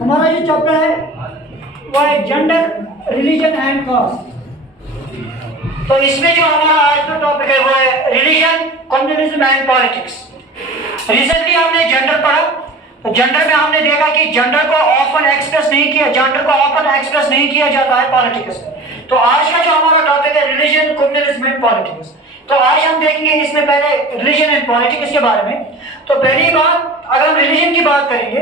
हमारा जो चैप्टर है वो है जेंडर, रिलीजन एंड कास्ट। तो इसमें जो हमारा आज का टॉपिक है वो है religion, communism and politics. Recently हमने जेंडर पढ़ा, तो जेंडर में हमने देखा कि जेंडर को ऑफन एक्सप्रेस नहीं किया जाता है पॉलिटिक्स में। तो आज का जो हमारा टॉपिक है रिलीजन, कम्युनिज्म एंड पॉलिटिक्स। तो आज हम देखेंगे इसमें पहले रिलीजन एंड पॉलिटिक्स के बारे में। तो पहली बात, अगर हम रिलीजन की बात करेंगे,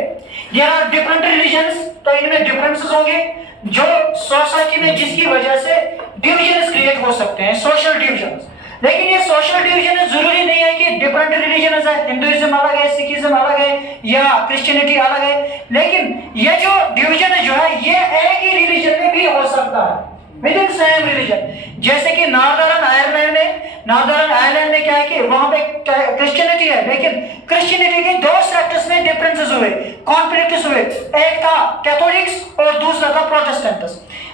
देयर आर डिफरेंट रिलीजन्स, तो इनमें डिफरेंसेस होंगे जो सोसाइटी में जिसकी वजह से डिविजन्स क्रिएट हो सकते हैं, सोशल डिविजन्स। लेकिन ये सोशल डिवीजन जरूरी नहीं है कि डिफरेंट रिलीजन है, हिंदुइज्म अलग है, सिखिज्म अलग है या क्रिश्चियनिटी अलग है। लेकिन ये जो डिवीजन है जो है ये एक ही रिलीजन में भी हो सकता है, विद इन सेम रिलीजन। जैसे कि नॉर्दर्न आयरलैंड में क्या है कि वहां पे क्रिश्चियनिटी है, लेकिन क्रिश्चियनिटी के दो सेक्टर्स में डिफरेंसेस हुए, कॉन्फ्लिक्ट्स हुए, एक था कैथोलिक्स और दूसरा था प्रोटेस्टेंट्स।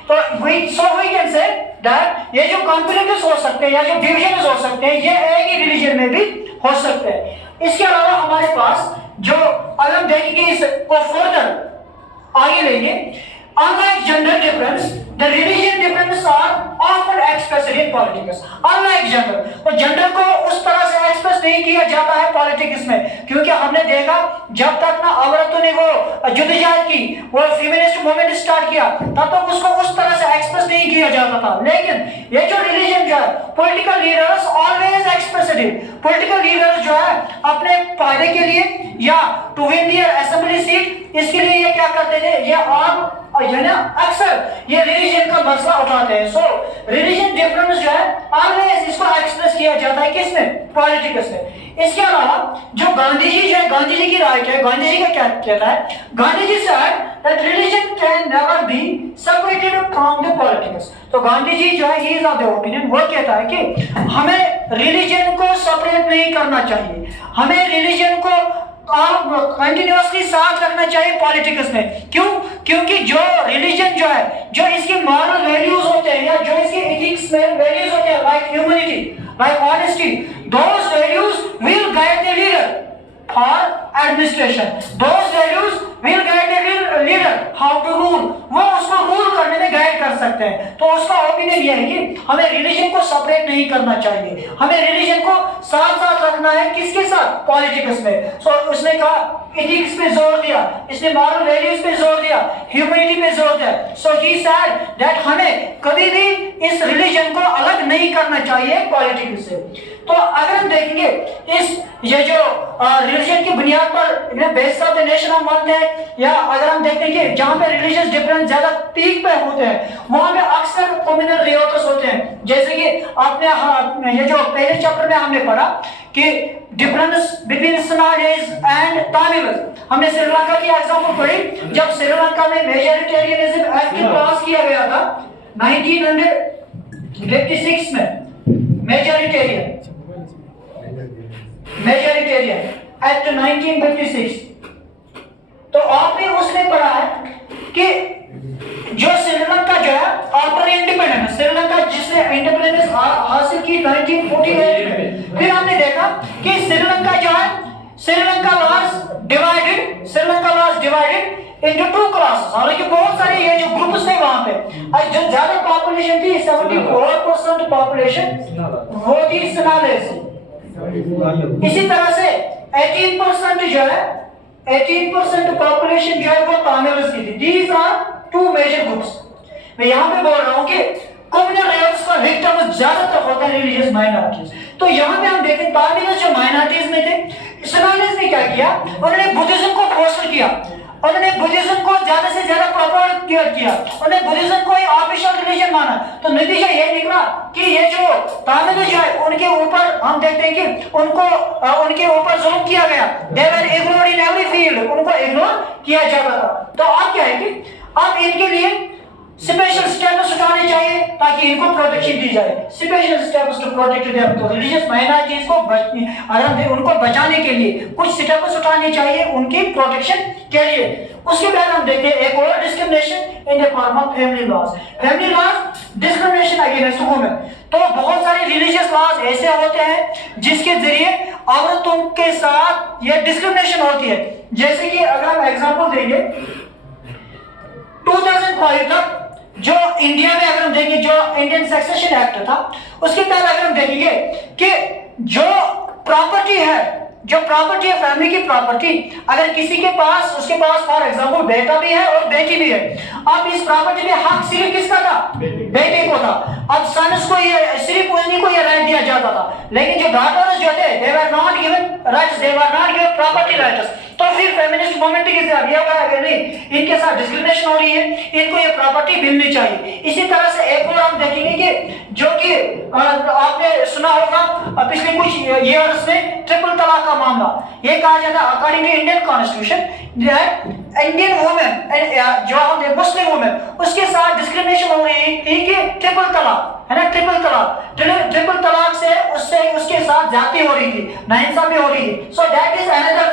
तो वी कैन से दैट ये जो कॉन्फ्लिक्ट्स हो सकते हैं या जो डिविजन्स हो सकते हैं ये एक ही रिलीजन में भी हो सकते हैं। इसके अलावा हमारे पास जो अगर हम देखेंगे इसको फर्दर आगे लेंगे, unlike gender difference, the religion difference are often expressed in politics. Unlike gender, तो gender को उस तरह से एक्सप्रेस नहीं किया जाता है पॉलिटिक्स में, क्योंकि हमने देखा जब तक ना औरतों ने वो जुद्दोजहद की, वो फेमिनिस्ट मूवमेंट स्टार्ट किया, तब तक उसको उस तरह से एक्सप्रेस नहीं किया जाता था। लेकिन ये जो रिलीजन जो है, political leaders always express it. Political leaders जो है अपने फायदे के लिए या to win their assembly seat, इसके लिए ये क्या करते थे, ये अक्सर ये रिलीजन का मसला उठाते हैं। सो रिलीजन डिफरेंस जो है ऑलवेज इसको एक्सप्रेस किया जाता है किसमें, पॉलिटिक्स में। इसके अलावा जो गांधी जी जो है, गांधी जी की राय क्या है, गांधी जी का क्या कहता है, Gandhi ji said that religion can never be separated from the politics. तो गांधी जी जो है he is of the opinion, वो कहता है कि हमें रिलीजन को सेपरेट नहीं करना चाहिए, हमें रिलीजन को कंटिन्यूअसली साथ रखना चाहिए पॉलिटिक्स में। क्यों? क्योंकि जो रिलीजन जो है, जो इसके मॉरल वैल्यूज होते हैं या जो इसके एथिक्स में वैल्यूज होते हैं, like humanity, like honesty, those values will guide the leader for administration, those values will guide the leader how to rule. वो उसको रूल करने में गाइड कर सकते हैं। तो उसका ओपिनियन ये है कि हमें रिलीजन को सेपरेट नहीं करना चाहिए, हमें रिलीजन को साथ साथ रखना है, किसके साथ, पॉलिटिक्स में। सो उसने कहा एथिक्स पे जोर दिया, इसने मॉरल वैल्यूज पे जोर दिया, ह्यूमैनिटी पे जोर दिया। सो ही सेड दैट हमें कभी भी इस रिलीजन को अलग नहीं करना चाहिए पॉलिटिक्स से। तो अगर हम देखेंगे ये जो रिलीजन की बुनियाद पर बेस ऑफ द नेशन हम मानते हैं, या अगर हम देखेंगे जहां पे रिलीजियस डिफरेंस ज्यादा पीक पे होते हैं वहां पे अक्सर कम्युनल रियोट्स होते हैं। जैसे कि आपने ये जो पहले चैप्टर में हमने पढ़ा कि डिफरेंस बिटवीन सिनालेज एंड तामिल्स, हमने श्रीलंका की एग्जांपल पढ़ी। जब श्रीलंका में मेजॉरिटेरियनिज्म एक्ट पास किया गया था 1956 में, मेजॉरिटेरियन एक्ट 1956, तो आपने उसमें पढ़ा है कि जो श्रीलंका जो है आफ्टर इंडिपेंडेंस, श्रीलंका जिसने इंडिपेंडेंस हासिल की 1948 में, फिर हमने देखा कि श्रीलंका जो है, Sri Lanka was divided into two classes. हालांकि बहुत सारे ये जो ग्रुप्स थे वहां पे, जो ज्यादा पॉपुलेशन थी 74% पॉपुलेशन वो थी सिनालेस। इसी तरह से 18% जो है, 18% पॉपुलेशन जो है वो तामिल्स की थी। These are two major groups. मैं यहाँ पे बोल रहा हूँ कि कम्युनल राइट्स का विक्टिम ज्यादातर होता है रिलीजियस माइनॉरिटीज। तो यहाँ पे हम देखें तामिल्स जो माइनॉरिटीज में थे, सिनालेस ने क्या किया, उन्होंने बुद्धिज्म को फोस्टर किया, उन्होंने बुद्धिज्म को ज्यादा से ज्यादा प्रोपोगेट किया, उन्होंने बुद्धिज्म को एक ऑफिशियल रिलीजन माना। तो नतीजा ये निकला कि ये जो तामिल जो है उनके ऊपर हम देखते हैं कि उनके ऊपर जुल्म किया गया। दे वर इग्नोर्ड इन एवरी फील्ड, उनको इग्नोर किया जाता था। तो अब क्या है कि अब इनके लिए स्पेशल स्टेप्स उठाने चाहिए ताकि इनको प्रोटेक्शन दी जाए, special steps to protect their. तो रिलीजियस माइनॉरिटीज को अगर उनको बचाने के लिए कुछ स्टेप्स उठाने चाहिए उनकी प्रोटेक्शन के लिए। उसके बाद हम देखते हैं एक और discrimination in the form of family laws. Family laws discrimination against women. तो बहुत सारे रिलीजियस लॉज ऐसे होते हैं जिसके जरिए औरतों के साथ ये डिस्क्रिमिनेशन होती है। जैसे कि अगर हम एग्जांपल देंगे 2005 तक जो इंडिया में अगर हम देखेंगे, जो इंडियन सक्सेशन एक्ट था, उसके तहत अगर हम देखेंगे कि जो प्रॉपर्टी है, जो प्रॉपर्टी है फैमिली की प्रॉपर्टी, अगर किसी के पास, उसके पास फॉर एग्जांपल बेटा भी है और बेटी भी है, अब इस प्रॉपर्टी में हक सिर्फ किसका था? बेटे को था। अब सन्स को ये सिर्फ उन्हीं को ये राइट दिया जाता था, लेकिन जो डॉटर्स जो थे they were not given rights, they were not given property rights. तो फिर फेमिनिस्ट मूवमेंट के साथ ये कहा कि नहीं, इनके साथ डिस्क्रिमिनेशन हो रही है, इनको ये प्रॉपर्टी मिलनी चाहिए। इसी तरह से एक और हम देखेंगे कि जो कि आपने सुना होगा पिछले कुछ ईयर्स में ट्रिपल तलाक का मामला, ये कहा जाता है according to Indian constitution Indian women जो हम मुस्लिम वुमेन, उसके साथ डिस्क्रिमिनेशन हो रही है कि ट्रिपल तलाक है ना, ट्रिपल तलाक से उसके साथ जाती हो रही थी, नाइंसाफी हो रही थी। So that is another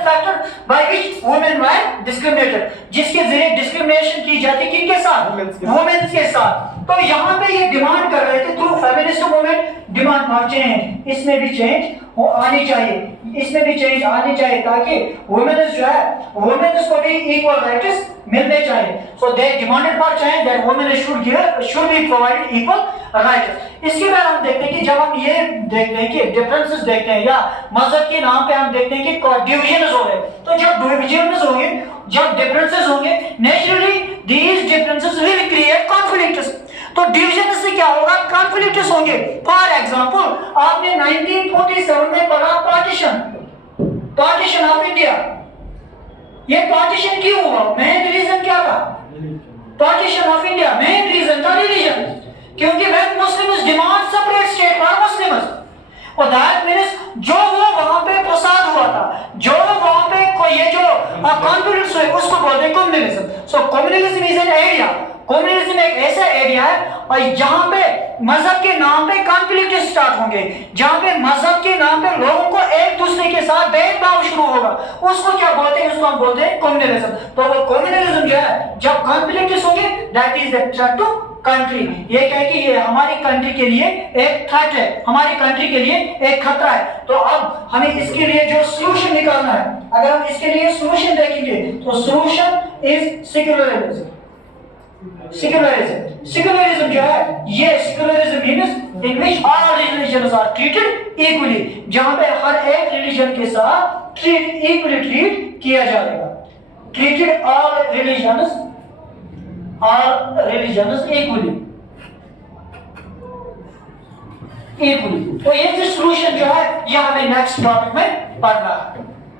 factor by which women were discriminated, जिसके जरिए डिस्क्रिमिनेशन की जाती किनके साथ? वुमेन्स के साथ। तो यहाँ पे ये डिमांड कर रहे थे through feminist movement, demand for change, इसमें भी चेंज आनी चाहिए, इसमें भी चेंज आनी चाहिए, ताकि वुमेन्स जो है, वुमेन्स को भी इक्वल राइट्स मिलने चाहिए। So they demanded for change that women should be provided equal rights. इसके बाद हम देखते हैं कि जब हम ये देखते हैं कि डिफरेंसेस देखते हैं या मजहब के नाम पे हम देखते हैं कि डिविजन्स हो रहे हैं, तो जब डिविजन्स होंगे, जब डिफरेंसेस होंगे, naturally these differences will create conflicts. तो डिवीजन से क्या होगा? कॉन्फ्लिक्ट्स होंगे। फॉर एग्जांपल आपने 1947 में पढ़ा पार्टीशन ऑफ इंडिया। ये पार्टीशन क्यों हुआ? मेन रीजन क्या था? Partition of India main reason था रिलीजन, क्योंकि when Muslims demand separate state for Muslims, और दैट मींस जो वो वहां पे प्रसाद हुआ था, जो वहां पे कोई ये जो कॉन्फ्लिक्ट्स हुए, उसको बोलते हैं communalism. So communalism is an area, communalism एक ऐसा एरिया है और जहां पे मजहब के नाम पे कॉन्फ्लिक्ट स्टार्ट होंगे, जहां पे मजहब के नाम पे लोगों को एक दूसरे के साथ भेदभाव शुरू होगा, उसको क्या बोलते हैं? उसको हम बोलते हैं कम्युनलिज्म। तो वो कम्युनलिज्म जो है, जब कॉन्फ्लिक्ट्स होंगे, that is the threat to country. ये कहे कि ये हमारी कंट्री के लिए एक थ्रेट है, हमारी कंट्री के लिए एक खतरा है। तो अब हमें इसके लिए जो सॉल्यूशन निकालना है, अगर हम इसके लिए सॉल्यूशन देखेंगे तो सॉल्यूशन इज सेक्युलरिज्म। सेक्युलरिज्म जो है, ये secularism means in which all religions are treated equally, जहां पे हर एक रिलीजन के साथ इक्वली ट्रीट किया जाएगा। Treated all religions equally. तो ये जो सॉल्यूशन जो है, ये हमें नेक्स्ट टॉपिक में पढ़ना है।